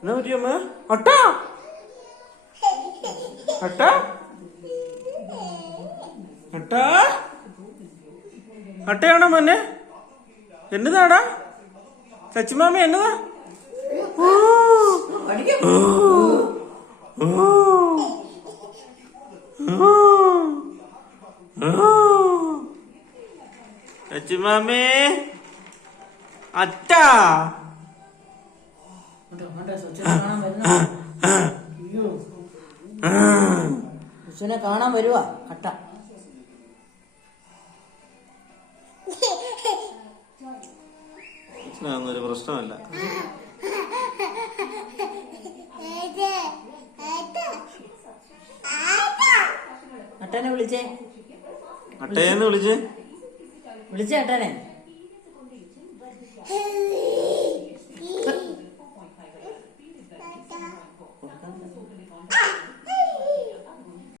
എന്നാ പറ്റിയമ്മ? അട്ട അട്ട അട്ട അട്ടയാണോ മോനെ? എന്നതാടാ ചച്ചിമാമ? എന്നതാ? ചച്ചിമാമേ അട്ട കൊച്ചിനെ കാണാൻ വരുവാ അട്ട. ഒരു പ്രശ്നമല്ല. അട്ടനെ വിളിച്ചേ, അട്ടേന്ന് വിളിച്ചേ, വിളിച്ചേ അട്ടനെ.